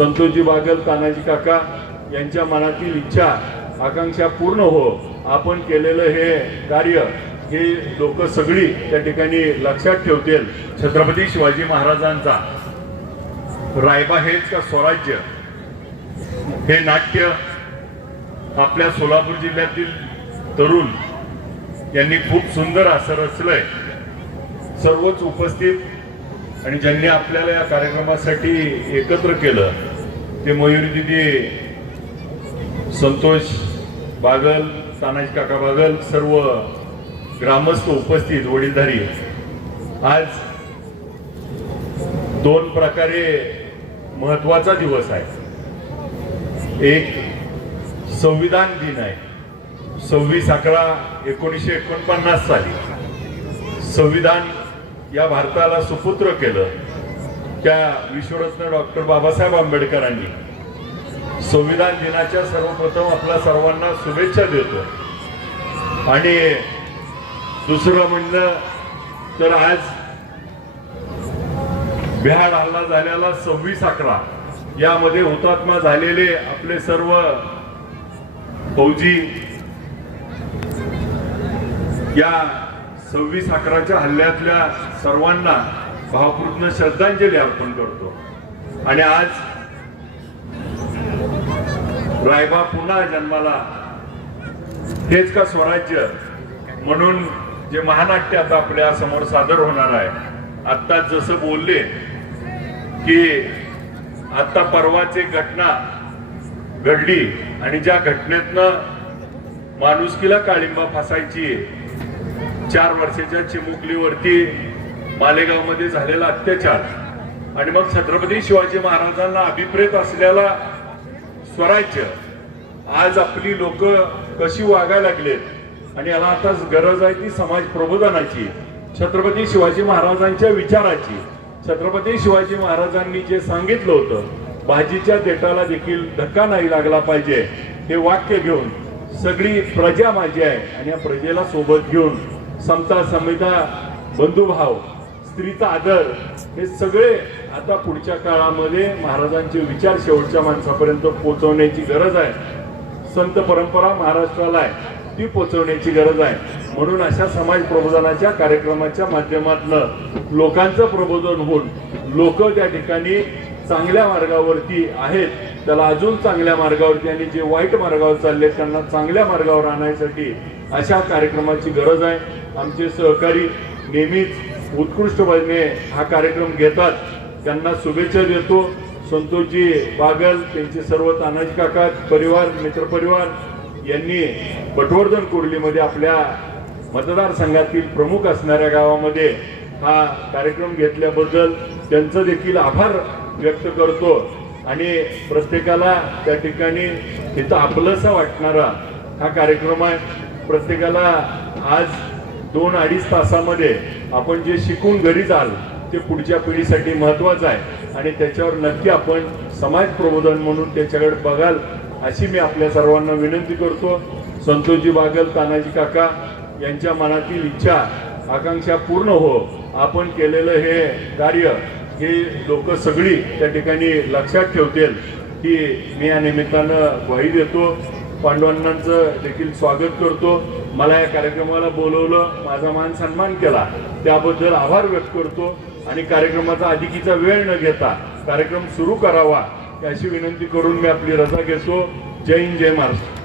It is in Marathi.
संतोषजी बागल तानाजी काका यांच्या मनातील इच्छा आकांक्षा पूर्ण हो. आपण केलेलं हे कार्य हे लोक सगळी त्या ठिकाणी लक्षात ठेवतील. छत्रपती शिवाजी महाराजांचा. रायबा हेच का स्वराज्य? हे नाट्य आपल्या सोलापूर जिल्ह्यातील तरुण यांनी खूप सुंदर असं रचलंय. सर्वच उपस्थित आणि ज्यांनी आपल्याला या कार्यक्रमासाठी एकत्र केलं ते मयुरी दिदी संतोष बागल तानाजी काका बागल सर्व ग्रामस्थ उपस्थित वडीलधारी. आज दोन प्रकारे महत्त्वाचा दिवस आहे. एक संविधान दिन आहे. सव्वीस अकरा एकोणीसशे एकोणपन्नास साली संविधान या भारताला सुपुत्र केलं. त्या विश्वरत्न डॉक्टर बाबासाहेब आंबेडकरांनी संविधान दिनाच्या सर्वप्रथम आपल्या सर्वांना शुभेच्छा देतो. आणि दुसरं म्हणलं तर आज बिहार हल्ला झालेला सव्वीस अकरा. यामध्ये हुतात्मा झालेले आपले सर्व फौजी या सव्वीस अकराच्या हल्ल्यातल्या सर्वांना भावपूर्ण श्रद्धांजली अर्पण करतो. आणि आज रायबा पुन्हा जन्माला. तेच का स्वराज्य? म्हणून जे महानाट्य आता आपल्यासमोर सादर होणार आहे. आत्ता जसं बोलले की आता परवाची घटना घडली आणि ज्या घटनेतनं माणुसकीला काळिंबा फासायची चार वर्षाच्या चिमुकलीवरती मालेगावमध्ये झालेला अत्याचार. आणि मग छत्रपती शिवाजी महाराजांना अभिप्रेत असलेला स्वराज्य आज आपली लोक कशी वागायला लागलेत आणि याला आता गरज आहे ती समाज प्रबोधनाची छत्रपती शिवाजी महाराजांच्या विचाराची. छत्रपती शिवाजी महाराजांनी जे सांगितलं होतं भाजीच्या देटाला देखील धक्का नाही लागला पाहिजे हे वाक्य घेऊन सगळी प्रजा माझी आहे. आणि या प्रजेला सोबत घेऊन समता संहिता बंधुभाव स्त्रीचा आदर. हे सगळे आता पुढच्या काळामध्ये महाराजांचे विचार शेवटच्या माणसापर्यंत पोहोचवण्याची गरज आहे. संत परंपरा महाराष्ट्राला आहे. ती पोहोचवण्याची गरज आहे. म्हणून अशा समाज प्रबोधनाच्या कार्यक्रमाच्या माध्यमातनं लोकांचं प्रबोधन होऊन लोक त्या ठिकाणी चांगल्या मार्गावरती आहेत. त्याला अजून चांगल्या मार्गावरती आणि जे वाईट मार्गावर चालले त्यांना चांगल्या मार्गावर आणण्यासाठी अशा कार्यक्रमाची गरज आहे. आमचे सहकारी नेहमीच उत्कृष्ट उत्कृष्टपणे हा कार्यक्रम घेतात. त्यांना शुभेच्छा देतो. संतोषजी बागल त्यांचे सर्व तानाजी काका परिवार मित्रपरिवार यांनी पटवर्धन कुर्लीमध्ये आपल्या मतदारसंघातील प्रमुख असणाऱ्या गावामध्ये हा कार्यक्रम घेतल्याबद्दल त्यांचं देखील आभार व्यक्त करतो. आणि प्रत्येकाला त्या ठिकाणी तिथं आपलंसा वाटणारा हा कार्यक्रम आहे. प्रत्येकाला आज दोन अडीच तासामध्ये आपण जे शिकून घरी जाल ते पुढच्या पिढीसाठी महत्वाचं आहे. आणि त्याच्यावर नक्की आपण समाज प्रबोधन म्हणून त्याच्याकडे बघाल अशी मी आपल्या सर्वांना विनंती करतो. संतोषजी बागल तानाजी काका यांच्या मनातील इच्छा आकांक्षा पूर्ण हो. आपण केलेलं हे कार्य हे लोक सगळी त्या ठिकाणी लक्षात ठेवतील की मी या निमित्तानं ग्वाही देतो. पांडवांनांचं देखील स्वागत करतो. मला या कार्यक्रमाला बोलवलं माझा मान सन्मान केला. त्याबद्दल आभार व्यक्त करतो आणि कार्यक्रमाचा अधिकीचा वेळ न घेता कार्यक्रम सुरू करावा अशी विनंती करून मी आपली रजा घेतो. जय हिंद जय महाराष्ट्र.